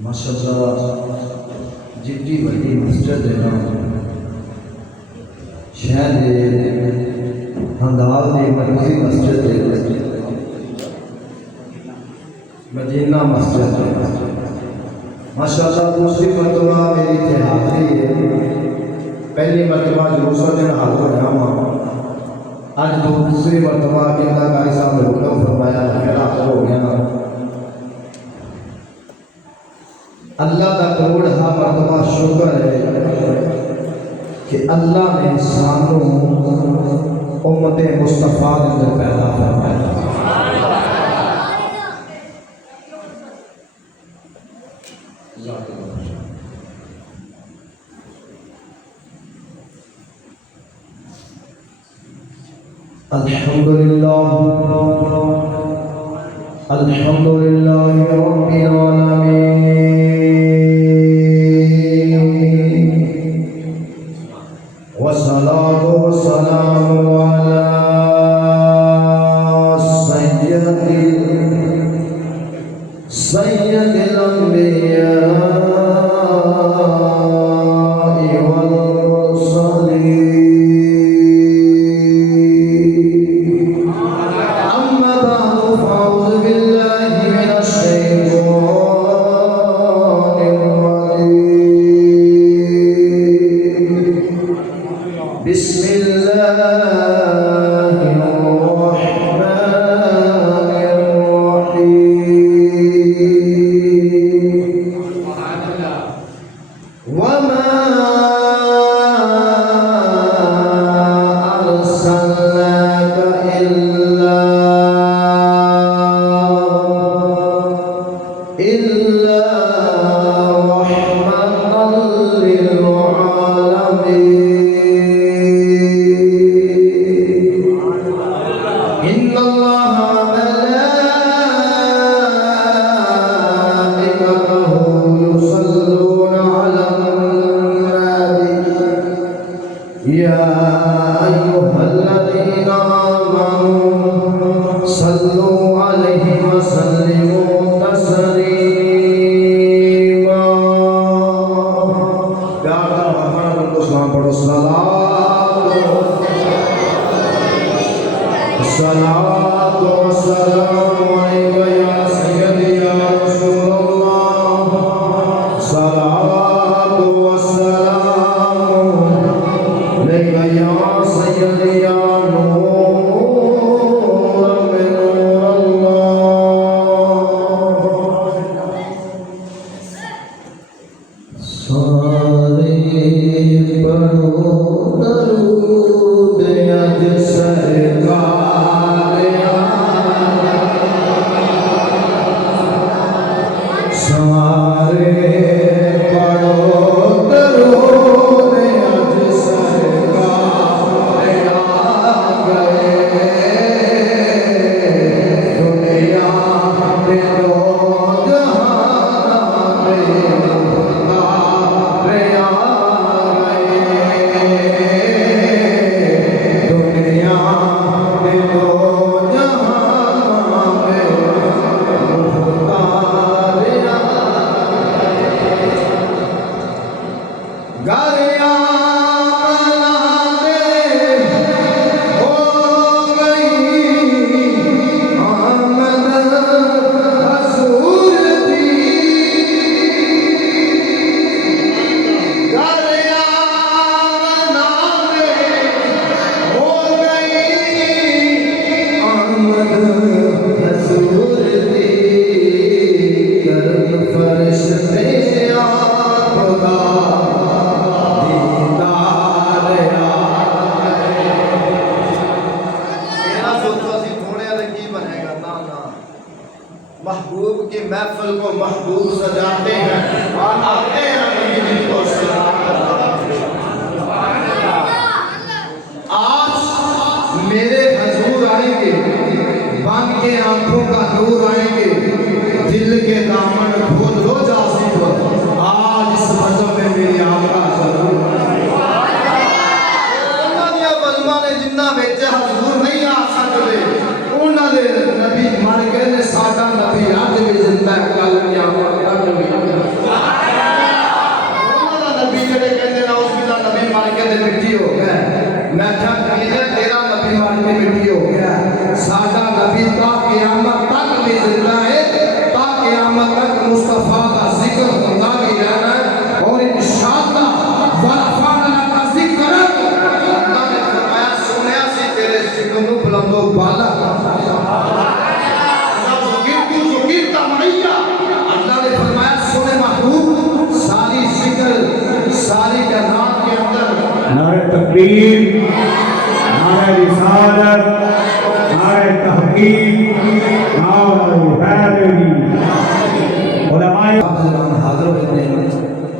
ماشاءاللہ جتنی بڑی مسجد ہے نا شہر ہندال کی مرکزی مسجد ہے مدینہ مسجد ہے ماشاءاللہ دوسری مرتبہ میری اتحادی ہے پہلی مرتبہ جلوس دن حاضر ہوا ہوں آج دوسری مرتبہ اللہ قاری صاحب نے حکم فرمایا پھر حاضر ہو گیا اللہ کا کروڑا مرتبہ شکر ہے کہ اللہ نے انسانوں امت مصطفیٰ کے اندر پیدا فرمایا الحمدللہ الحمدللہ رب العالمین والصلاة والسلام على سید الانبیاء بسم اللہ الرحمن الرحیم وما ارسلناک الا رحمتا للعالمین يا أيها الذين آمنوا صلوا عليه وسلموا تسليما پیار کا محمد کو سلام پڑھو الصلاة والسلام عليك يا سيدي يا رسول الله الصلاة والسلام یا سیدی یا نور من نور اللہ سارے پڑھو درود اج سرکار سارے پڑھو درود اج محبوب کی محفل کو محبوب سجاتے ہیں اور آتے ہیں نبی کو آج میرے حضور آئیں گے بن کے آنکھوں کا نور آئیں گے دل کے دامن کھول لو جاسم آج اس مذہب میں میری آقا ضرور جنہ بیچے حضور نہیں آ سکتے انہوں نے نبی مر گئے ساڈا نبی اج بھی زندہ ہے کل قیامت تک بھی کے مٹی ہو گیا ہے، ساڈا نبی تا قیامت تک بھی زندہ ہے، تا قیامت تک مصطفیٰ کا ذکر ہوتا بھی رہنا ہے، اور انشاءاللہ ورفعنا کا ذکر اللہ نے فرمایا سنیا سے تیرے ذکر کو بلند و بالا اللہ نے فرمایا سنے محبوب ساری ذکر ساری کائنات کے اندر نعرہ تکبیر، نعرہ رسالت، نعرہ تحقیق، نعرہ حیدری، علماء حضران حاضر ہوئے ہیں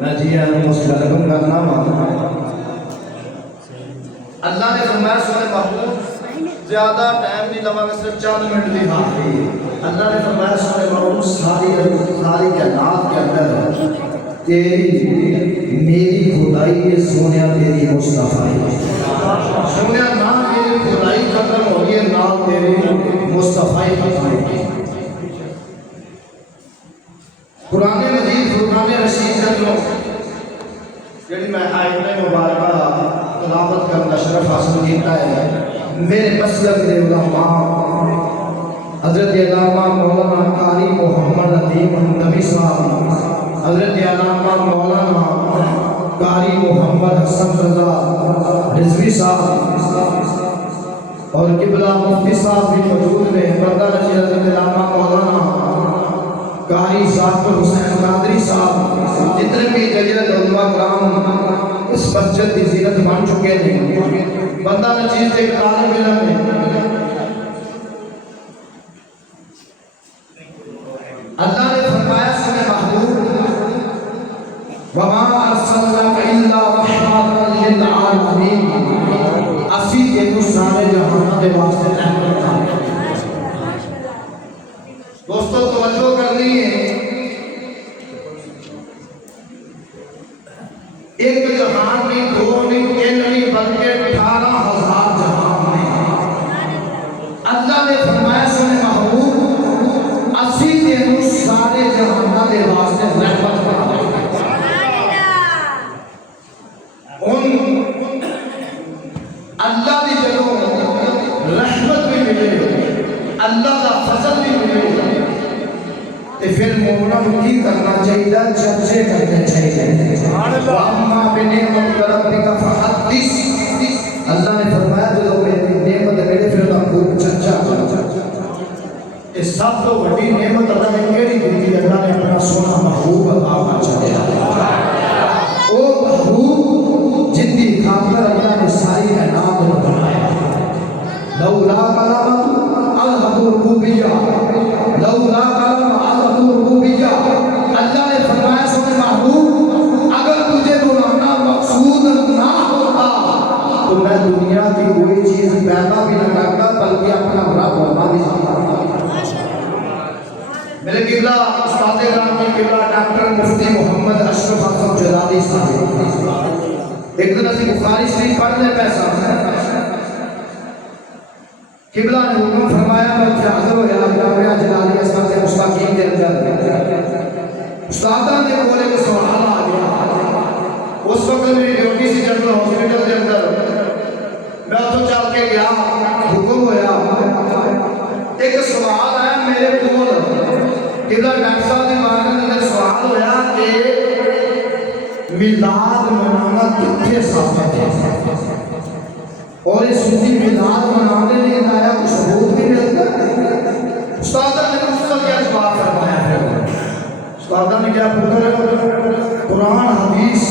میں جیاں مستقبل کرنا ہوں اللہ نے فرمایا سنے محبوب زیادہ ٹائم نہیں لگا گا صرف چند منٹ دی حاضری ہے اللہ نے فرمایا سنے محبوب ساری کائنات کے اندر تیری میری خدائی ہے سونیا تیری مصطفیٰ سونیا نام تیری خدائی ختم ہو گئی نام تیری مصطفیٰ ختم ہو گئی قرآن مجید فرقان رشید جنوں جنہی میں آیت مبارکہ تلاوت کرنا شرف حاصل کیتا ہے میرے مسلک دے علماء حضرت علامہ مولانا قاری محمد ندیم حنتمی صاحب حضرت علامہ مولانا قاری محمد حسن رضا رضوی صاحب اور قبلہ مفتی صاحب بھی موجود ہیں بردہ نشیر حضرت علامہ مولانا قاری ذاکر حسین قادری صاحب جتنے بھی ججرت علماء کرام اس مسجد کی زینت مان چکے ہیں بندہ نچیز ایک طالب علم ہے اللہ نے فرمایا سنے محبوب وَمَا أَرْسَلْنَاكَ إِلَّا رَحْمَةً لِلْعَالَمِينَ اسی کے سارے جہانوں کے واسطے رحمت ہے دوستو توجہ کرنی ہے ایک جہان میں دو نہیں تین نہیں بلکہ 18,000 جہان میں اللہ نے فرمایا سنے محبوب اسی تینوں سارے جہانوں کے واسطے رحمت بنا ان اللہ دی جنوں رحمت بھی ملے اللہ کا فضل بھی ملے تو پھر مومنوں کی کرنا چاہیے چرچے کرنے چاہیے وَأَمَّا بِنِعْمَتِ رَبِّكَ فَحَدِّثْ اللہ نے فرمایا جو میری نعمت میرے پھر اللہ خوب چرچا اس سب تو بڑی نعمت اللہ نے کیڑی دی اللہ نے اپنا سونا محبوب عطا چاہیا او محبوب جن کی خاطر اللہ نے ساری کائنات کو بنایا لولا کلمۃ الربوبیہ لولا کلمۃ الربوبیہ اللہ نے فرمایا سنے محبوب اگر تجھے بلانا مقصود نہ ہوتا تو میں دنیا کی کوئی چیز پیدا بھی نہ کرتا بلکہ اپنا رب ہونا بھی چاہتا میرے قبلہ استاد گرامی کی قبلہ ڈاکٹر مفتی محمد اشرف حسن جلالی صاحب ایک دن اسی بخاری شریف پڑھنے پیسہ قبلہ نے حکم فرمایا میں حاضر ہو جامعہ جلالی اسمت مستقیم کے اندر استادہ نے بولے کہ سوال آ گیا اس وقت میری ڈیوٹی سی جنرل ہاسپٹل کے اندر میں تو چل کے گیا حکم ہویا ایک سوال آیا میرے کول قبلہ ڈاکٹر صاحب نے بارے میں سوال ہویا کہ میلاد منانا کتنے ثابت ہے اور اس سنی میلاد منانے لیے آیا کچھ ثبوت بھی ملتا استاد نے مجھ سے کیا جواب فرمایا ہے استاد نے کیا پوچھا قرآن حدیث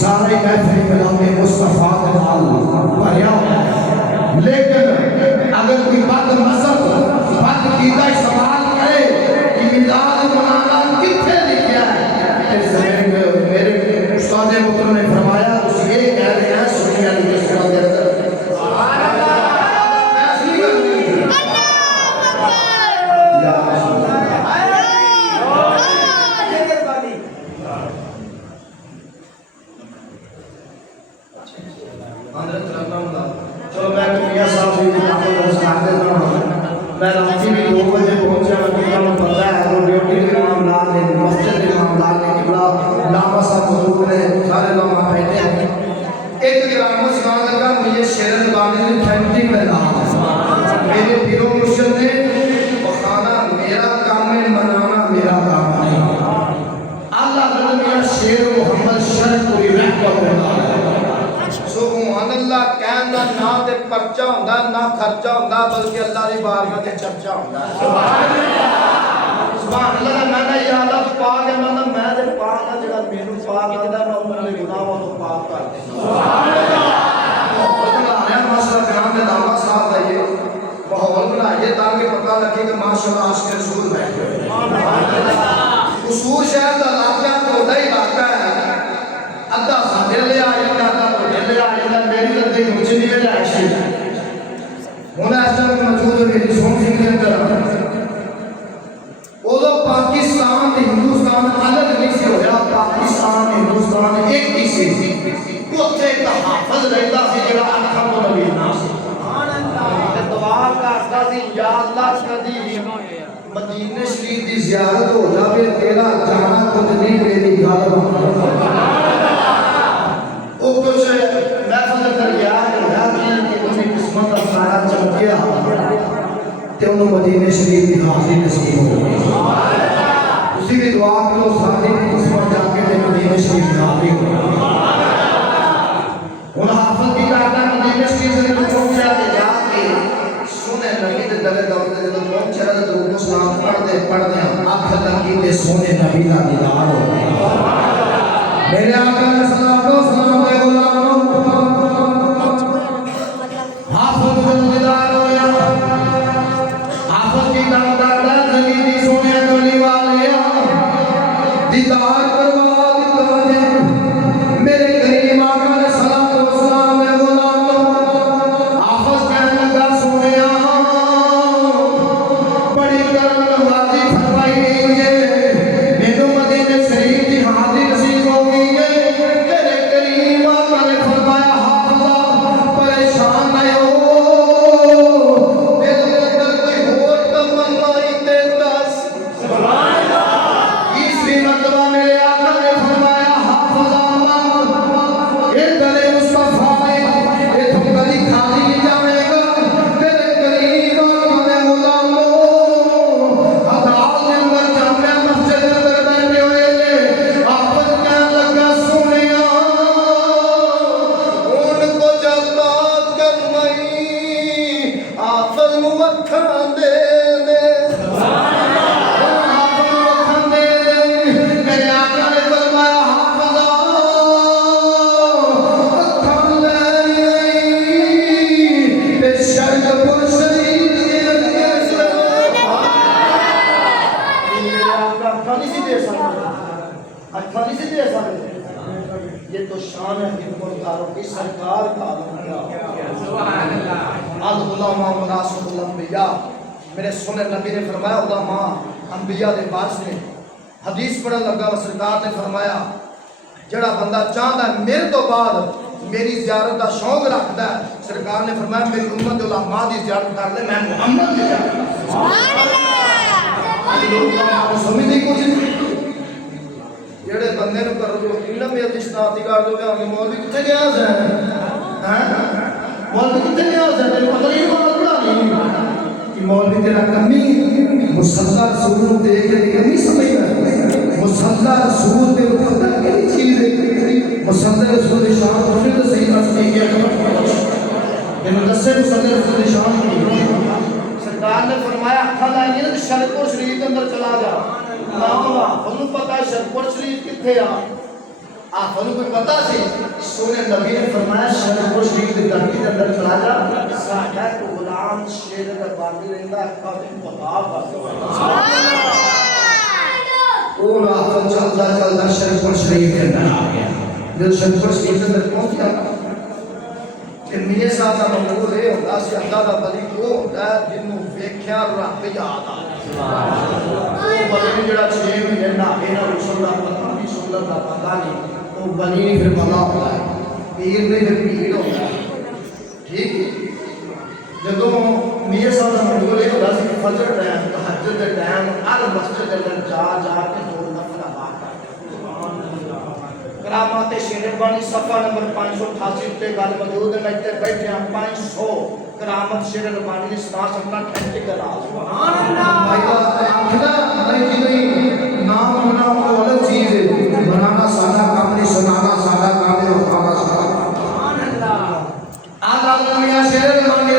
سارے محفل کلام مصطفیٰ کے نال بھریا لیکن اگر کوئی بد مذہب بد عقیدہ استعمال کرے کہ میلاد منانا کتنے لکھا ہے میرے استاد محترم نے فرمایا اس یہ کہہ رہے ہیں سنی علی کے ساتھ ہوتا نہ خرچہ ہوتا بلکہ اللہ کی بارگاہ تے چرچا ہوتا ہے سبحان اللہ میں نے یا اللہ تو پاک ہے میں تے پاک ہے جڑا مینوں پاک کردا میں انہاں دے گناہاں تو پاک کر دیندا سبحان اللہ مسئلہ بیان میں دعویٰ صاحب ہے یہ ماحول بنائیے تاکہ پتہ لگے کہ ماشاءاللہ عاشق رسول بیٹھے ہوئے قصور شہر کا علاقہ تو ہی علاقہ ہے ادھا ساڈے لے آ جاتا ادھا تھوڑے لے آ جاتا میری لدی مجھے نہیں لے آئے ہوں اس ٹائم موجود ہے میری سون سنگھ کے اندر ادو پاکستان ہندوستان الگ نہیں سی ہوا پاکستان ہندوستان ایک ہی سی اتنے ایک حافظ رہتا سی جڑا اکھاں تو نبینا سی دعا کرتا سی یا اللہ کدی مدینہ شریف دی زیارت ہو جاوے تیرا جانا کچھ نہیں میری گل او کچھ محفل دریا ہے کہ انہیں قسمت کا سایہ چمکیا تے انہوں مدینہ شریف دی حاضری نصیب ہو گئی اسی بھی دعا کرو ساری قسمت جا کے مدینہ شریف دی حاضری ہو گئی انہاں حافظ کی کرتا مدینہ شریف سے پہنچا تے جا کے سونے نبی دے دلے دور تے جدوں پہنچا تے درود و سلام پڑھدے اکھ لگی تے سونے نبی دا دیدار ہو گیا میرے آقا علیہ الصلوۃ والسلام دے غلاموں حافظ دا دیدار ہویا حافظ کی دعوت زمین دی سونے کلی والے دیدار کروا دیتا ہے میرے کریم آقا علیہ الصلوۃ والسلام دے غلاموں حافظ کہنے لگا سونیا بڑی کرم نوازی فرمائی گئی ہے مینوں مدینہ شریف دی حاضری نصیب ہو گئی ہے میرے کریم آقا نے فرمایا حافظ پریشان نہ ہو میرے اندر کوئی اور تمنا ہی تے دس سبحان اللہ تیسری مرتبہ میرے آقا نے فرمایا حافظ یہ گلے مصطفیٰ یہ تم کبھی خالی نہیں جائے گا میرے کریم آقا نے غلاموں عدال کے اندر جامع مسجد کے اندر بیٹھے ہوئے حافظ کہنے لگا سنیا ان کو جلات کرمائی حافظ موکھن دے دے حافظ موکھن دے دے میرے آقا نے فرمایا حافظ اکھن لے تے شرک پر شریف دے اکھن نہیں سی دے سکتے اکھن نہیں سی دے سکتے یہ تو شان ہے حکمتاروں کی سرکار کا العلماء ورثۃ الانبیاء میرے سنے نبی نے فرمایا علماء انبیاء دے وارث نے حدیث پڑھن لگا وہ سرکار نے فرمایا جڑا بندہ چاہتا ہے میرے تو بعد میری زیارت کا شوق رکھتا ہے سرکار نے فرمایا میری امت علماء دی زیارت کر دے میں محمد دی زیارت سمجھ نہیں کچھ جڑے بندے نو کرو جو علم یا استاد کر دو کہ مولوی کتے گیا ہے مولوی کتے گیا ہے تینوں پتہ نہیں مولوی پڑھا نہیں کہ مولوی تیرا کمی مصلی رسول دے کے کمی سمجھنا مصلی رسول دے پتہ کیڑی چیز ہے مصلی رسول دی شان تھوڑی تو صحیح نصیب ہے تینوں دسے مصلی رسول دی شان کی سرکار نے فرمایا اکھاں لائیں تے شرک شریف کے اندر چلا جا آپ پتا ہے شرپور شریف کتنے آپ کوئی پتا سی سونے نبی نے فرمایا شرپور شریف کی دھرتی کے اندر چلا جا ساڈا کو غلام شیر کا باقی رہندا کافی پتا وہ آپ چلتا چلتا شرپور شریف کے اندر آ گیا جب شرپور شریف کے اندر پہنچ گیا کہ میرے ساتھ کا مقبول یہ ہوتا سی اللہ کا ولی وہ ہوتا ہے جنوں ویکھیا رب یاد آ وہ ولی جڑا 6 مہینے نہاے نہ رسول اللہ پتہ نہیں سنت دا پتہ نہیں وہ ولی پھر بنا ہوتا ہے پیر نے پھر پیر ہوتا ہے ٹھیک ہے جدوں میرے ساتھ کا مقبول یہ ہوتا سی فجر ٹائم تہجد کے ٹائم ہر مسجد کے اندر جا جا کے دو نفل ادا کرامات شیر ربانی صفحہ نمبر 588 تے گل موجود ہے میں تے بیٹھے ہاں 500 کرامت شیر ربانی نے سنا سکنا کھینچ کے راز سبحان اللہ بھائی آخنا نہیں نام ہونا وہ الگ چیز ہے بنانا سادہ کام نہیں سنانا سادہ کام ہے اور کھانا سادہ سبحان اللہ آج آپ نے شیر ربانی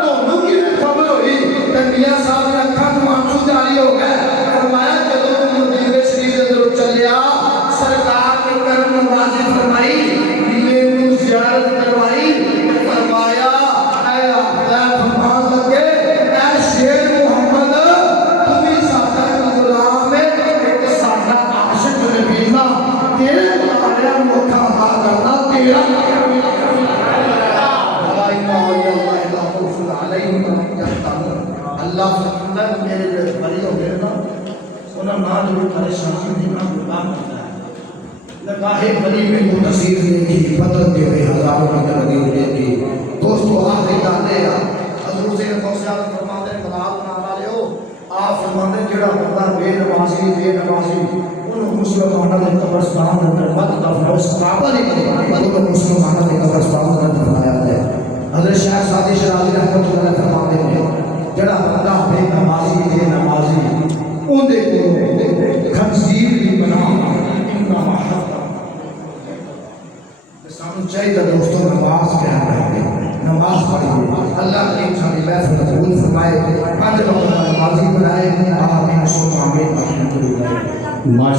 ਤੁਹਾਨੂੰ ਕਿਵੇਂ ਖਬਰ ਹੋਈ ਤੇ ਮੀਆਂ ਸਾਹਿਬ ਨੇ ਅੱਖਾਂ ਨੂੰ ਆਂਸੂ ਜਾਰੀ ਹੋ ਗਏ ਫਰਮਾਇਆ ਜਦੋਂ ਮਦੀਨੇ ਸ਼ਰੀਫ ਦੇ ਅੰਦਰੋਂ ਚੱਲਿਆ ਸਰਕਾਰ ਨੇ ਕਰਮ ਨਵਾਜ਼ੀ ਫਰਮਾਈ ਮੈਨੂੰ ਜ਼ਿਆਰਤ ਕਰਵਾਈ ਫਰਮਾਇਆ ਐ ਅੱਲਾ ਫਰਮਾਨ ਲੱਗੇ ਐ ਸ਼ੇਰ ਮੁਹੰਮਦ ਤੂੰ ਵੀ ਸਾਡਾ ਗੁਲਾਮ ਹੈ ਇੱਕ ਸਾਡਾ ਆਸ਼ਿਕ ਨਬੀ ਨਾ ਤੇਰੇ ਬੁਲਾਰਿਆਂ ਨੂੰ ਅੱਖਾਂ ਖਾ ਕਰਨਾ ਤੇਰਾ اللہ فرماتا ہے میرے جو بری ہو گئے نا انہوں نہ جو پریشانی نہیں نہ غلام کرتا ہے لگاہ بری میں متصیر نے کی بدل دے ہوئے ہزاروں کی تقدیر دے کی دوستو آخری گانے حضور سے توسیات فرماتے ہیں خلال نامہ لے ہو آپ فرماتے ہیں جڑا بندہ بے نمازی انہوں مسلمانہ دے قبرستان اندر مت دفناؤ صحابہ نے انہوں مسلمانہ دے قبرستان اندر دفنایا ہے حضرت شیخ سعدی شرازی رحمت اللہ فرماتے ہیں جڑا بندہ بے نمازی ان دے کو خنزیر بھی بنا انما حق سانو چاہیے دوستوں نماز قائم رکھیں نماز پڑھیں اللہ کی انسانی محفل قبول فرمائے پانچ وقت نمازی بنائے آمین سو آمین الحمدللہ